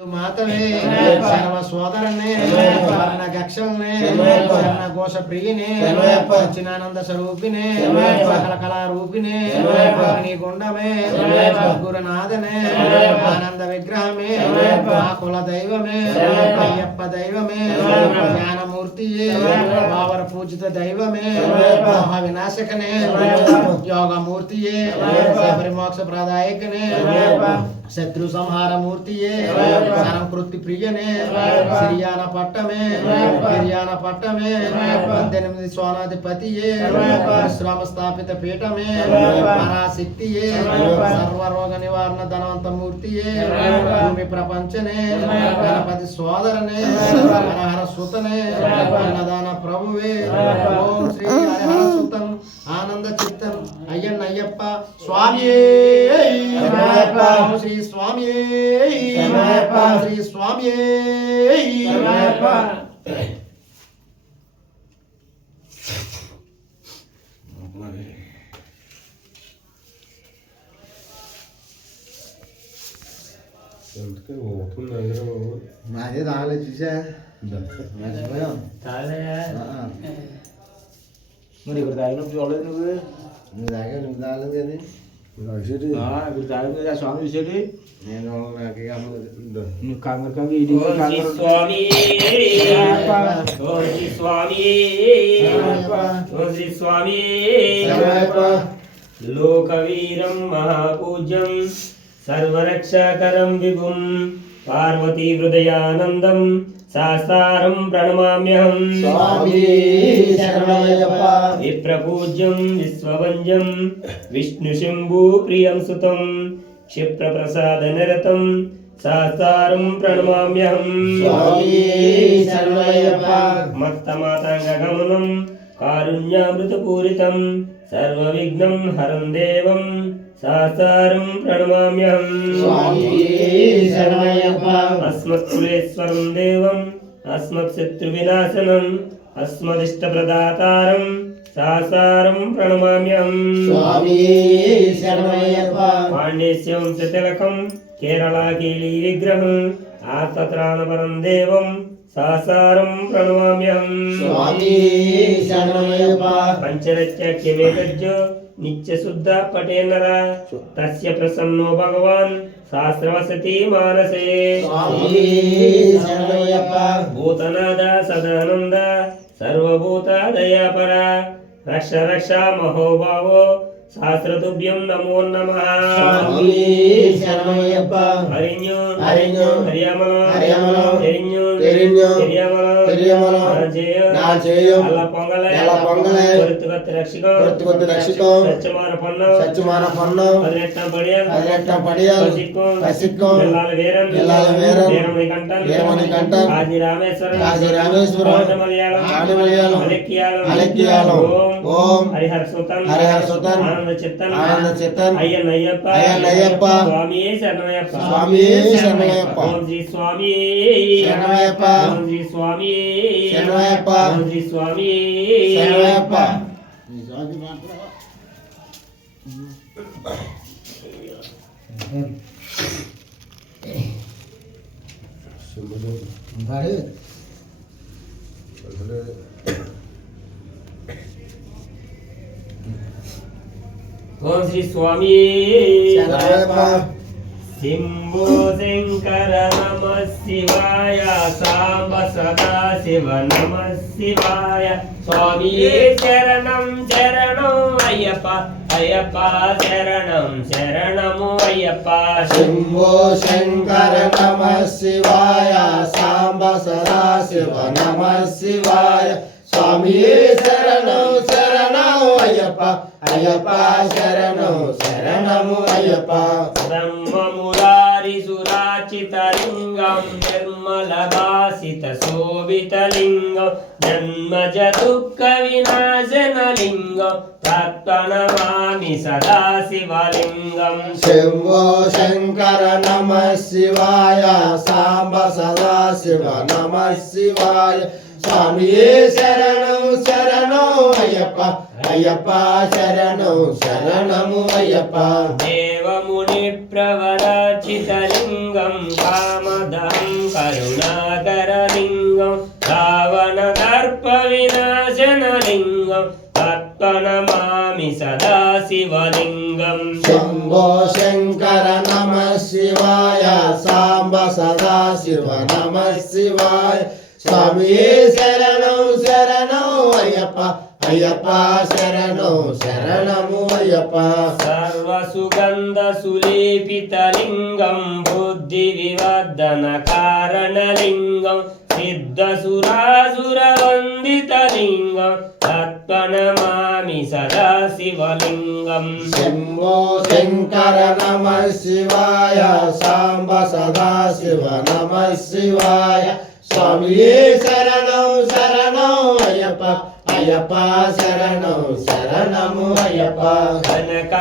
మాతవే సర్వ సోదరనే వర్ణ గక్షల్నే వర్ణ ఘోష ప్రియనే సచ్చినానంద స్వరూపినే సకల కళారూపినే నీ గుండమే గురునాథనే ఆనంద విగ్రహమే మా కుల దైవమే అయ్యప్ప దైవమే జ్ఞానమూర్తియే భావర పూజిత దైవమే మహా వినాశకనే యోగమూర్తియే శబరిమోక్ష ప్రదాయకనే శత్రు సంహార మూర్తియే సరంకృతి ప్రియనే సిరియాన పట్టమే గిరియాన పట్టమే 18 సోనాధిపతియే విశ్రామ స్థాపిత పీఠమే పరాశక్తియే సర్వరోగ నివారణ ధనవంత మూర్తియే భూమి ప్రపంచనే గణపతి సోదరనే హరహర సుతనే అన్నదాన ప్రభువే ఓం శ్రీ హరిహర సుతం ఆనంద చిత్తం అయ్యప్ప స్వామియే శ్రీ స్వామియే శ్రీ స్వామియే నాదే తాగలే చూసా మరి ఇక్కడ తాగినప్పుడు చూడలేదు నువ్వు తాగలేదు కానీ ఇప్పుడు తాగింది కదా స్వామి చూసేటి నేను నువ్వు కంగారు కంగారు స్వామి లోకవీరం మహాపూజ్యం సర్వరక్షాకరం విభుం పార్వతీ హృదయానందం శాస్త్రం ప్రణమామ్యహం విప్రపూజ్యం విశ్వవంద్యం విష్ణుశంభూ ప్రియం సుతం క్షిప్రప్రసాద నిరతం శాస్త్రం ప్రణమామ్యహం మత్తమాతంగగమనం కారుణ్యామృతపూరితం సర్వవిఘ్నం హరం దేవం శాస్త్రం ప్రణమామ్యహం అస్మత్కులేశ్వరం దేవం అస్మత్శత్రువినాశనం అస్మదిష్టప్రదాతారం శాస్త్రం ప్రణమామ్యహం పాండేశ్యం తిలకం కేరళాకేళీ విగ్రహం ఆత్మత్రాణపరం దేవం శాస్త్రం ప్రణమామ్యహం పంచరత్యాఖ్యమేకజ్జో నిత్యశుద్ధ పటేనర తస్య ప్రసన్నో భగవాన్ శాస్త్రవసతి మానసే భూతనాద సదానంద సర్వభూత దయాపర రక్ష రక్ష మహోభావో శాస్త్రతుభ్యం నమో నమః హరిణ్యో హరియమలో అల్ల పొంగలే பொறுத்துக்கொண்டு ரட்சிக்கும் சச்சுமான பொன்னம் 18 படியால் ரசிக்கும் எல்லால வீரம் வீரமணி கண்டன் ஆதி ராமேஸ்வரம் ஆதிமலையாளம் அலக்கியாளம் ஓம் ஹரிஹர சுதன் ஆனந்த சித்தன் ஐயப்பா சுவாமியே சரணமய்யப்பா ஓம் ஸ்ரீ சுவாமியே சரணமய்யப்பா ஓம் ஸ்ரீ சுவாமியே சரணமய்யப்பா ஓம் ஸ்ரீ சுவாமியே சரணமய்யப்பா ఓం శ్రీ స్వామి శంభో శంకర నమ శివాయ సాంబ సదా శివ నమ శివాయ స్వామియే శరణం శరణం అయ్యప్ప అయ్యప్ప శరణం శరణము అయ్యప్ప శంభో శంకర నమ శివాయ సాంబ సదా శివ నమ శివాయ స్వామియే శరణం శరణం అయ్యప్ప అయ్యప్ప శరణం శరణము అయ్యప్ప బ్రహ్మమురారి సురాచితలింగం నిర్మల భాసిత శోభితలింగం జన్మజ దుఃఖ వినాశనలింగం తత్ప్రణమామి సదా శివలింగం శంభో శంకర నమ శివాయ సాంబ సదా శివ నమ శివాయ స్వామియే శరణం శరణం అయ్యప్ప అయ్యప్ప శరణం శరణము అయ్యప్ప దేవముని ప్రవరచితలింగం కామదా కరుణాకరలింగం రావణ దర్ప వినాశనలింగం తత్ప్రణమామి సదా శివలింగం శంభో శంకర నమ శివాయ సాంబ సదా శివ నమ శివాయ స్వామియే శరణం శరణం అయ్యప్ప అయ్యప్ప శరణం శరణము అయ్యప్ప సర్వసుగంధ సులేపితలింగం బుద్ధి వివర్ధన కారణలింగం సిద్ధసురాసుర వందితలింగం తత్ప్రణమామి సదా శివలింగం శంభో శంకర నమ శివాయ సాంబ సదా శివ నమ శివాయ స్వామియే శరణం శరణం అయ్యప్ప అయ్యప్ప శరణం శరణము అయ్యప్ప కనక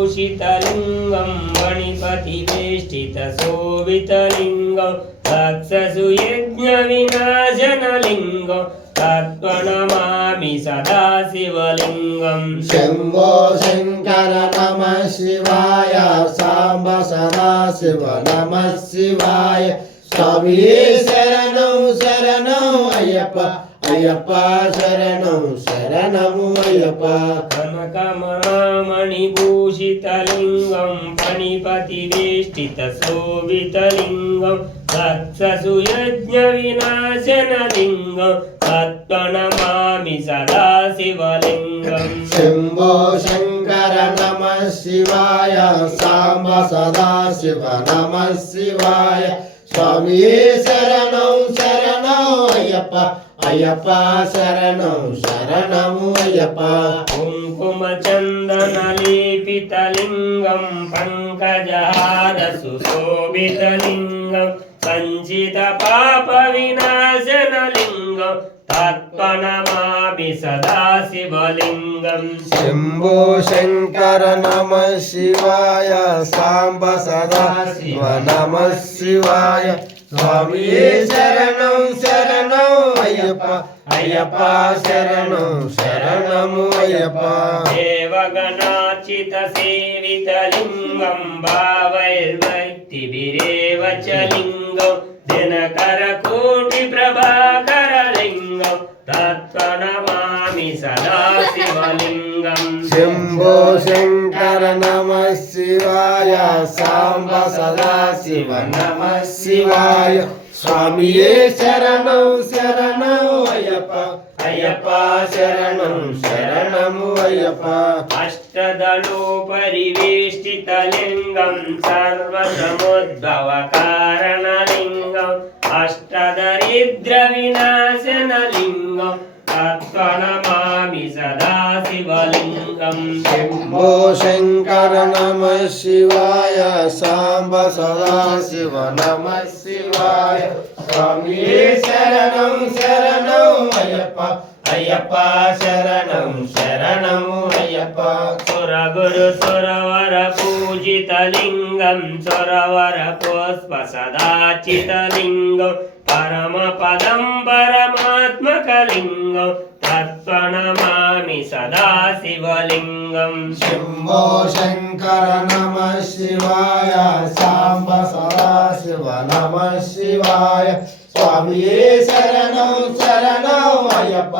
మహామణిభూషితలింగం మణిపతి వేష్టిత శోభితలింగం రాక్షసు యజ్ఞ వినాశనలింగం తత్ప్రణమామి సదా శివలింగం శంభో శంకర నమ శివాయ సాంబ సదా శివ నమ శివాయ స్వామియే శరణం శరణం అయ్యప్ప అయ్యప్ప శరణం శరణము అయ్యప్ప కనక మహామణిభూషితలింగం పణిపతి వేష్టిత శోభితలింగం రాక్షసు యజ్ఞ వినాశనలింగం తత్ప్రణమామి సదా శివలింగం శంభో శంకర నమ శివాయ సాంబ సదా శివ నమ శివాయ స్వామియే శరణం శరణం అయ్యప్ప అయ్యప్ప శరణం శరణము అయ్యప్ప కుంకుమ చందన లేపితలింగం పంకజహార సుశోభితలింగం సంచిత పాప వినాశనలింగం తత్ప్రణమామి సదా శివలింగం శంభో శంకర నమ శివాయ సాంబ సదా శివ నమ శివాయ స్వామియే శరణం శరణం అయ్యప్ప అయ్యప్ప శరణం శరణము అయ్యప్ప దేవగణాచిత సేవితలింగం భావైర్భక్తిభిరేవ చ లింగం దినకర కోటి ప్రభాకరలింగం తత్ప్రణమామి సదా శివలింగం శంభో శంకర నమ శివాయ సాంబ సదా శివ నమ శివాయ స్వామియే శరణం శరణం అయ్యప్ప అయ్యప్ప శరణం శరణము అయ్యప్ప అష్టదళోపరివేష్టితలింగం సర్వసముద్భవ కారణలింగం అష్టదరిద్ర వినాశనలింగం తత్ప్రణమామి సదా శివలింగం శంభో శంకర నమ శివాయ సాంబ సదా శివ నమ శివాయ స్వామియే శరణం శరణం అయ్యప్ప అయ్యప్ప శరణం శరణము అయ్యప్ప సురగురు సురవర పూజితలింగం సురవర పుష్ప సదాచితలింగం పరమ పదం పరమాత్మకలింగం తత్ప్రణమామి సదా శివలింగం శంభో శంకర నమ శివాయ సాంబ సదా శివ నమ శివాయ స్వామియే శరణం శరణం అయ్యప్ప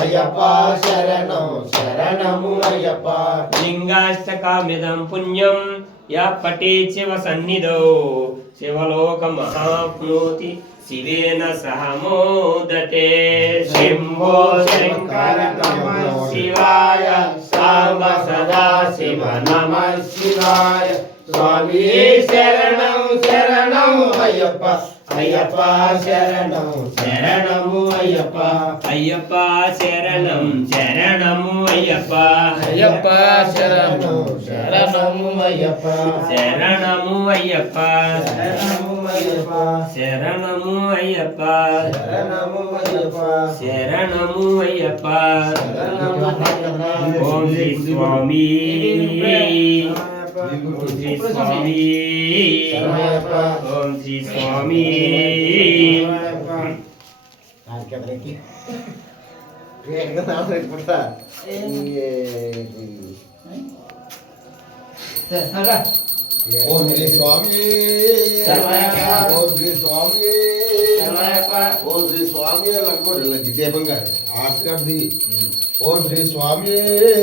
అయ్యప్ప శరణం శరణము అయ్యప్ప లింగాష్టకామ్యదం పుణ్యం యా పటే శివ సన్నిధౌ శివలోక మహాప్నోతి శివేన సహ మోదతే శంభో శంకర నమః శివాయ సాంబ సదా శివ నమః శివాయ స్వామియే శరణం శరణం అయ్యప్ప అయ్యప్ప శరణం శరణము అయ్యప్ప అయ్యప్ప శరణం శరణము అయ్యప్ప అయ్యప్ప శరణం శరణము అయ్యప్ప శరణము అయ్యప్ప శరణము అయ్యప్ప శరణము అయ్యప్ప శరణము అయ్యప్ప శరణము అయ్యప్ప శరణము అయ్యప్ప ఓం శ్రీ స్వామి ఓం శ్రీ స్వామి ఓం శ్రీ స్వామి ఓం శ్రీ స్వామి శరణమయ్యప్ప. ఓం శ్రీ స్వామి శరణమయ్యప్ప. ఓం శ్రీ స్వామి అనుకోండి దీపంగా ఆస్కర్ది ఓం శ్రీ స్వామి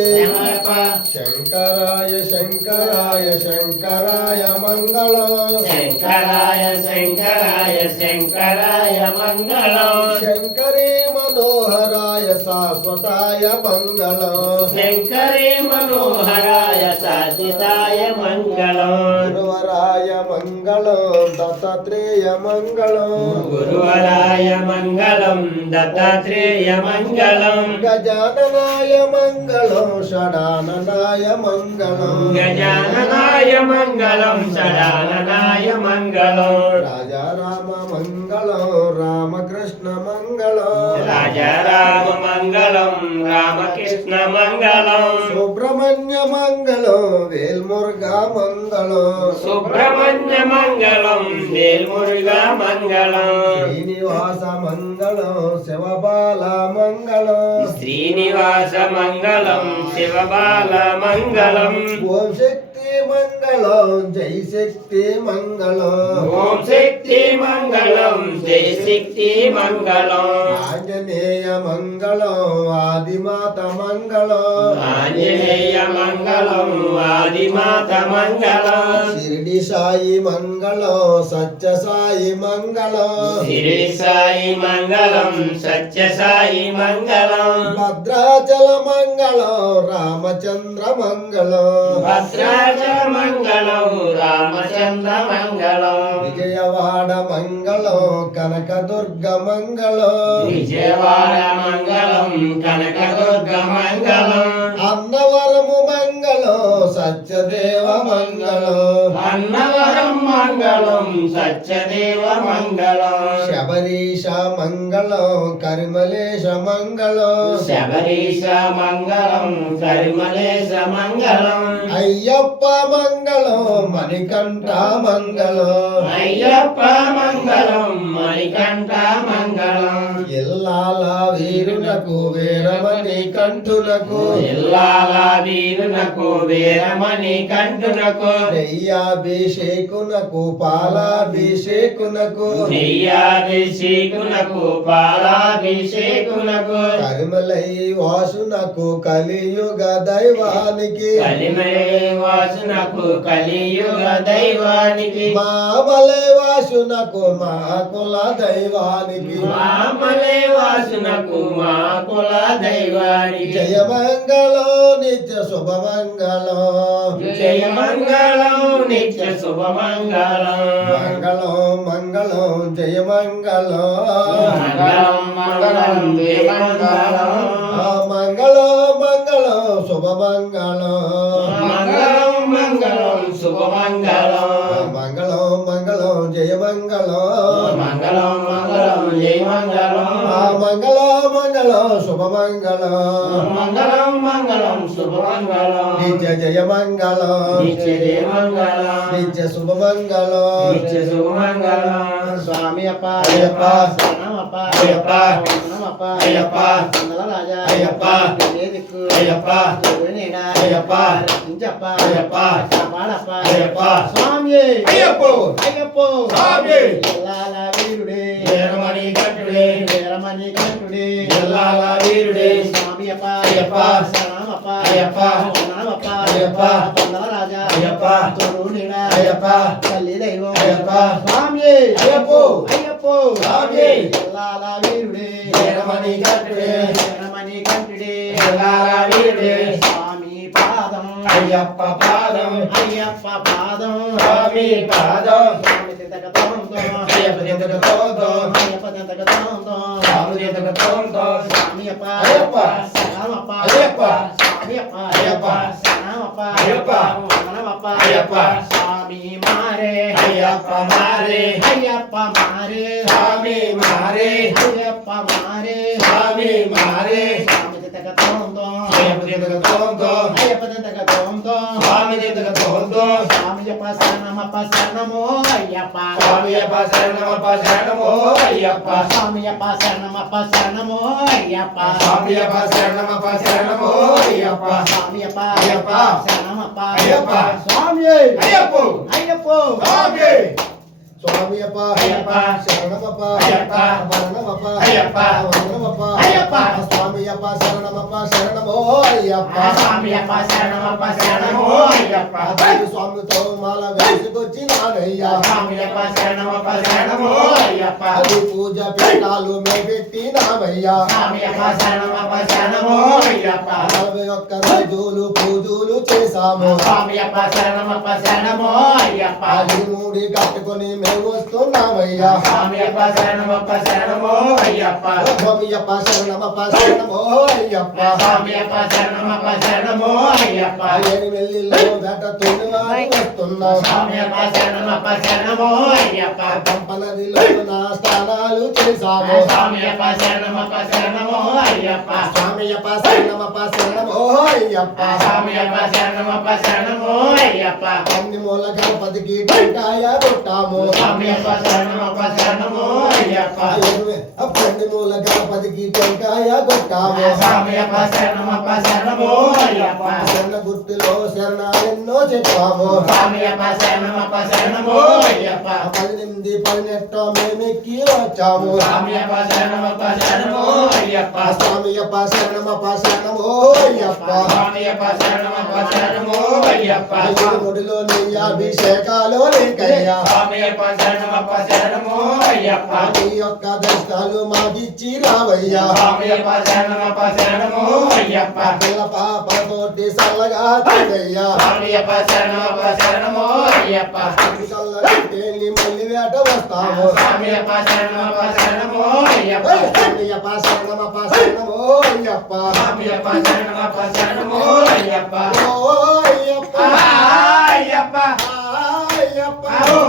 శరణమయ్యప్ప. శంకరాయ శంకరాయ శంకరాయ మంగళం శంకరాయ శంకరాయ శంకరాయ మంగళం శంకరే మనోహరాయ శాశ్వతాయ మంగళం శంకరే మనోహరాయ శాశ్వతాయ మంగళం గురువరాయ మంగళం దత్తాత్రేయ మంగళం గురువరాయ మంగళం దత్తాత్రేయ మంగళం గజాననాయ మంగళం షడాననాయ మంగళం గజాననాయ మంగళం షడాననాయ మంగళం రాజారామ మంగళం రామకృష్ణ మంగళం రాజారామ మంగళం రామకృష్ణ మంగళం సుబ్రహ్మణ్య మంగళం వేల్మురుగా మంగళం సుబ్రహ్మణ్య మంగళం వేల్మురుగా మంగళం శ్రీనివాస మంగళం శివబాల మంగళం శ్రీనివాస మంగళం శివబాల మంగళం ఓం శక్తి మంగళం జై శక్తి మంగళం ఓం శక్తి మంగళం జై శక్తి మంగళం ఆంజనేయ మంగళం ఆదిమాత మంగళం ఆంజనేయ మంగళం ఆదిమాత మంగళం షిరిడి సాయి మంగళం సత్య సాయి మంగళం శిరిడి సాయి మంగళం సత్య సాయి మంగళం భద్రాచల మంగళం రామచంద్ర మంగళం భద్రాచల మంగళం రామచంద్ర మంగళం విజయవాడ మంగళం కనకదుర్గ మంగళం విజయవాడ మంగళం కనకదుర్గ మంగళం అన్నవరము మంగళం సత్యదేవ మంగళం అన్నవరం మంగళం సత్యదేవ మంగళం శబరీష మంగళం కరిమలేశ మంగళం శబరీశ మంగళం కరిమలేశ మంగళం అయ్యప్ప మంగళం మణికంఠ మంగళం అయ్యప్ప మంగళం మణికంఠ మంగళం ఇల్లాల వీరునకు వీరమణి కంఠునకు ఇల్లాల వీరునకు వీరమణి కంఠునకు నెయ్యాభిషేకునకు పాలాభిషేకునకు నెయ్యాభిషేకునకు పాలాభిషేకునకు కరిమలై వాసునకు కలియుగ దైవానికి కలిమై వాసునకు కలియుగ దైవానికి మామలై వాసునకు మా కుల దైవానికి మామలే వాసునకు మా కుల దైవానికి జయమంగళం నిత్య శుభమంగళం జయమంగళం నిత్య శుభమంగళం మంగళం మంగళం జయమంగళం మంగళం మంగళం జయమంగళం మంగళం మంగళం శుభమంగళం మంగళం మంగళం శుభమంగళం మంగళం మంగళం జయమంగళం మంగళం మంగళం జయమంగళం మంగళం మంగళం శుభమంగళం మంగళం మంగళం శుభమంగళం నిత్య జయమంగళం నిత్య జయమంగళం నిత్య శుభమంగళం నిత్య శుభమంగళం స్వామి అప్ప అయ్యప్ప శరణమప్ప అయ్యప్ప వందనమప్ప అయ్యప్ప వందల రాజా అయ్యప్ప నీవే దిక్కు అయ్యప్ప నీవే నీడ అయ్యప్ప రక్షించప్ప అయ్యప్ప కాపాడప్ప అయ్యప్ప స్వామి అయ్యప్ప అయ్యప్ప స్వామి ఎల్లాల వీరుడే వీరమణి కంఠుడే వీరమణి కంఠుడే ఎల్లాల వీరుడే స్వామి అప్ప అయ్యప్ప శరణమప్ప అయ్యప్ప వందనమప్ప అయ్యప్ప వందల రాజా అయ్యప్ప తోడు నీడ అయ్యప్ప తల్లి దైవం అయ్యప్ప స్వామి అయ్యప్ప అయ్యప్ప స్వామి ఎల్లాల వీరుడే వీరమణి కంఠుడే వీరమణి కంఠుడే ఎల్లాల వీరుడే స్వామి పాదం అయ్యప్ప పాదం అయ్యప్ప పాదం స్వామి పాదం స్వామి తింతకతోంతో అయ్యప్ప తింతకతోంతో అయ్యప్ప తింతకతోంతో స్వామి తింతకతోంతో స్వామి అప్ప అయ్యప్ప శరణమప్ప అయ్యప్ప స్వామి అప్ప అయ్యప్ప శరణమప్ప అయ్యప్ప వందనమప్ప అయ్యప్ప స్వామి మారే అయ్యప్ప మారే అయ్యప్ప మారే స్వామి మారే అయ్యప్ప మారే స్వామి మారే స్వామి జితకతోంతో అయ్యప్ప జితకతోంతో అయ్యప్ప జితకతోంతో స్వామి జితకతోంతో స్వామియప్ప శరణమప్ప శరణమో అయ్యప్ప స్వామియప్ప శరణమప్ప శరణమో అయ్యప్ప స్వామియప్ప శరణమప్ప శరణమో అయ్యప్ప స్వామియప్ప శరణమప్ప శరణమో అయ్యప్ప స్వామియప్ప అయ్యప్ప శరణమప్ప అయ్యప్ప స్వామి అయ్యప్ప అయ్యప్ప స్వామి స్వామియప్ప అయ్యప్ప శరణమప్ప అయ్యప్ప వరణమప్ప అయ్యప్ప వరణమప్ప అయ్యప్ప స్వామియప్ప శరణమప్ప శరణమో అయ్యప్ప స్వామియప్ప శరణమప్ప శరణమో అయ్యప్ప దేవి స్వామితో మాల వేసుకొచ్చినానయ్యా స్వామియప్ప శరణమప్ప శరణమో అయ్యప్ప అది పూజ పీఠాలు మే పెట్టినామయ్యా స్వామియప్ప శరణమప్ప శరణమో అయ్యప్ప 41 రోజులు పూజలు చేశాము స్వామియప్ప శరణమప్ప శరణమో అయ్యప్ప అది మూడి కట్టుకొని మేము వస్తున్నామయ్యా స్వామియప్ప శరణమప్ప శరణమో అయ్యప్ప స్వామియప్ప శరణమప్ప శరణమో అయ్యప్ప స్వామియప్ప శరణమప్ప శరణమో అయ్యప్ప ఎనిమిదిలో గట తొలివారు వస్తున్నాం స్వామియప్ప శరణమప్ప శరణమో అయ్యప్ప పంపనదిలో నా స్నానాలు చేశాము స్వామియప్ప శరణమప్ప శరణమో అయ్యప్ప స్వామియప్ప శరణమప్ప శరణమో అయ్యప్ప స్వామియప్ప శరణమప్ప శరణమో అయ్యప్ప అన్ని మూల గణపతికి టెంకాయ కొట్టాము స్వామియప్ప శరణమప్ప శరణమో అయ్యప్ప అన్ని మూల గణపతికి టెంకాయ కొట్టాము స్వామియప్ప శరణమప్ప శరణమో అయ్యప్ప శరణ గుర్తులో శరణాలెన్నో చెప్పాము స్వామియప్ప శరణమప్ప శరణమో అయ్యప్ప 18 18 మేమెక్కి వచ్చాము స్వామియప్ప శరణమప్ప శరణమో అయ్యప్ప స్వామియప్ప శరణమప్ప శరణమో అయ్యప్ప స్వామియప్ప శరణమప్ప శరణమో అయ్యప్ప ముడిలో నెయ్యి అభిషేకాలు నీకయ్యా స్వామియప్ప శరణమప్ప శరణమో అయ్యప్ప నీ యొక్క దర్శనాలు మాకిచ్చి రావయ్యా స్వామియప్ప శరణమప్ప శరణమో అయ్యప్ప పిల్ల పాపతోటి సల్లగా తినయ్యా స్వామియప్ప శరణమప్ప శరణమో అయ్యప్ప చల్లగట్టేని మళ్ళీ వేట వస్తాము స్వామియప్ప శరణమప్ప శరణమో అయ్యప్ప స్వామియప్ప శరణమప్ప శరణమో అయ్యప్ప స్వామియప్ప శరణమప్ప శరణమో అయ్యప్ప ఓ అయ్యప్ప అయ్యప్ప అయ్యప్ప ఓ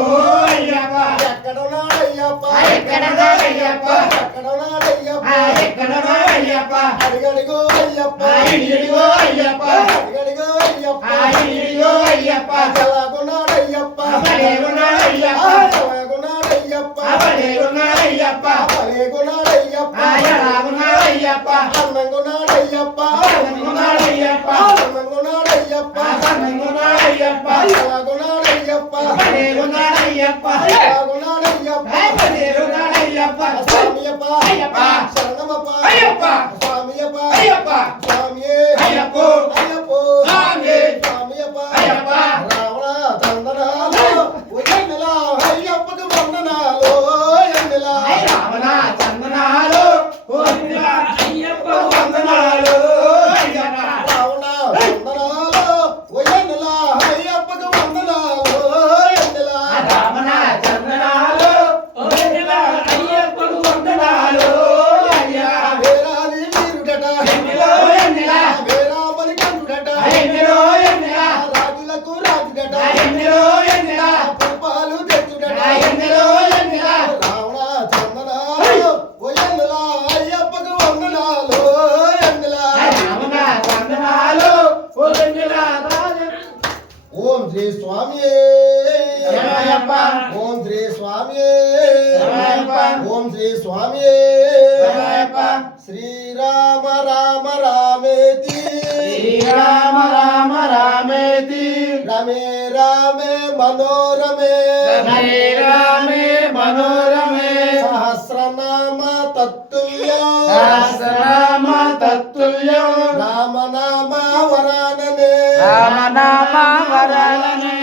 అయ్యప్ప ఎక్కడున్నాడయ్యప్ప ఎక్కడున్నాడయ్యప్ప ఎక్కడున్నాడయ్యప్ప ఎక్కడున్నాడయ్యప్ప అడిగడిగో అయ్యప్ప ఇడిగో అయ్యప్ప అడిగడిగో అయ్యప్ప ఇడిగో అయ్యప్ప ఎలాగున్నాడయ్యప్ప అబలేగున్నాడయ్యప్ప ఎలాగున్నాడయ్యప్ప అబలేగున్నాడయ్యప్ప అలేగున్నాడయ్యప్ప ఎలాగున్నాడయ్యప్ప అన్నంగున్నాడయ్యప్ప అన్నంగున్నాడయ్యప్ప అన్నంగున్నాడయ్యప్ప అన్నంగున్నాడయ్యప్ప ఎలాగున్నాడయ్యప్ప అబలేగున్నాడయ్యప్ప ఎలాగున్నాడయ్యప్ప అబలేగున్నాడయ్యప్ప స్వామియప్ప అయ్యప్ప శరణమప్ప అయ్యప్ప స్వామియప్ప అయ్యప్ప స్వామియే అయ్యప్ప అయ్యప్ప స్వామి స్వామియప్ప అయ్యప్ప రావణ తందనాలు ఉయ్యన్నెలా అయ్యప్పకు వందనాలు ఎన్నెలా రావణ చందనాలు అయ్యప్ప వందనాలు అయ్యప్ప రావణ తందనాలు ఉయ్యన్నెలా అయ్యప్పకు వందనాలు ఎన్నెలా రావణ చందనాలు అయ్యప్పకు వందనాలు అయ్యా వేరాది వీరుడట ఎన్నెలో ఎన్నెలా వేరామని కండుడట ఎన్నెలో ఎన్నెలా రాజులకు రాజుడట ఎన్నెలో ఎన్నెలా పుష్పాలు తెచ్చుడట ఎన్నెలో ఎన్నెలా రావణ చందనాలు ఉయ్యన్నెలా అయ్యప్పకు వందనాలు ఎన్నెలా రావణ చందనాలు ఎన్నెలా ఓం శ్రీ స్వామియే శరణమయ్యప్ప. ఓం శ్రీ స్వామియే శరణమయ్యప్ప. ఓం శ్రీ స్వామియే శరణమయ్యప్ప. శ్రీరామ రామ రామేతి శ్రీరామ రామ రామేతి రమే రామే మనోరమే హరే రామే మనోరమే సహస్రనామ తత్తుల్యం సహస్రనామ తత్తుల్యం రామనామ వరాననే రామనామ వరాలనే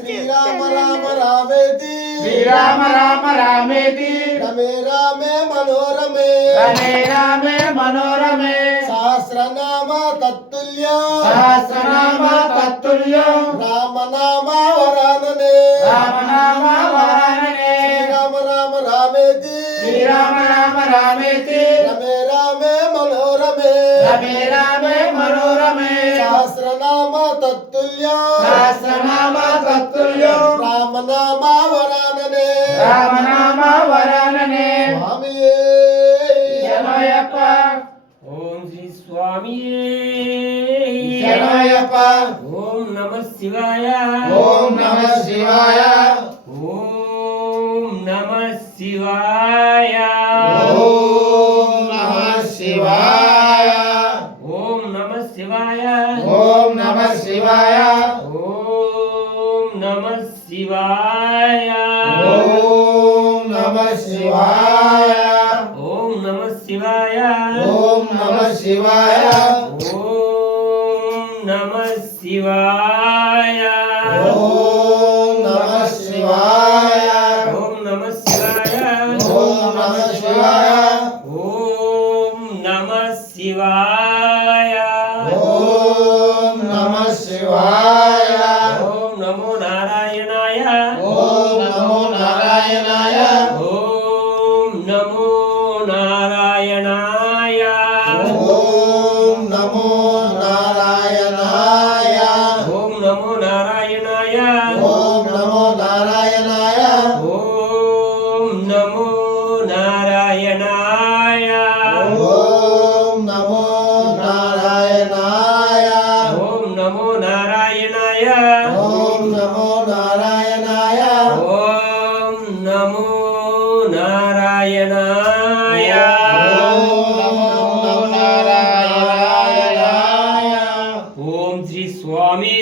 శ్రీరామ రామ రామేతి శ్రీరామ రామ రామేతి రమే రామే మనోరమే హరే రామే మనోరమే సహస్రనామ తత్తుల్యం సహస్రనామ తత్తుల్యం రామనామ వరాననే రామనామ వరాలనే శ్రీరామ రామ రామేతి శ్రీరామ రామ రామేతి రమే రామే మనోరమే రమే రామే మనోరమే సహస్రనామ తత్తుల్యం సహస్రనామ తత్తుల్యం రామనామ వరాననే రామనామ వరాలనే స్వామియే శరణమయ్యప్ప. ఓం శ్రీ స్వామి శివాయ ఓం నమః శివాయ ఓం నమః శివాయ ఓం నమః శివాయ ఓం నమః శివాయ ఓం నమః శివాయ ఓం నమః శివాయ ఓం నమః శివాయ ఓం నమః శివాయ ఓం నమః శివాయ ఓం నమః శివాయ ఓం నమః శివాయ ఓం నమః శివాయ ఓం నమః శివాయ ఓం నమో నారాయణాయ ఓం నమో నారాయణాయ ఓం నమో నారాయణాయ ఓం నమో నారాయణాయ ఓం నమో నారాయణాయ ఓం నమో నారాయణాయ ఓం నమో నారాయణాయ ఓం నమో నారాయణాయ ఓం నమో నారాయణాయ ఓం నమో నారాయణాయ ఓం నమో నారాయణాయ ఓం నమో నారాయణాయ ఓం శ్రీ స్వామి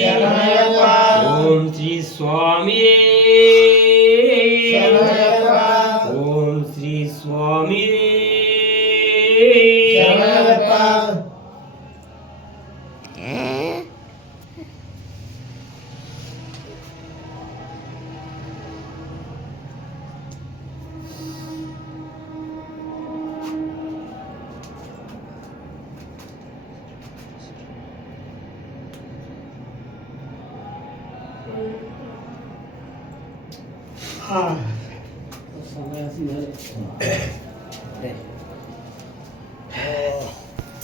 శరణయ్యప్ప. ఓం శ్రీ స్వామి శరణయ్యప్ప. ఓం శ్రీ స్వామి శరణయ్యప్ప. సమయాసి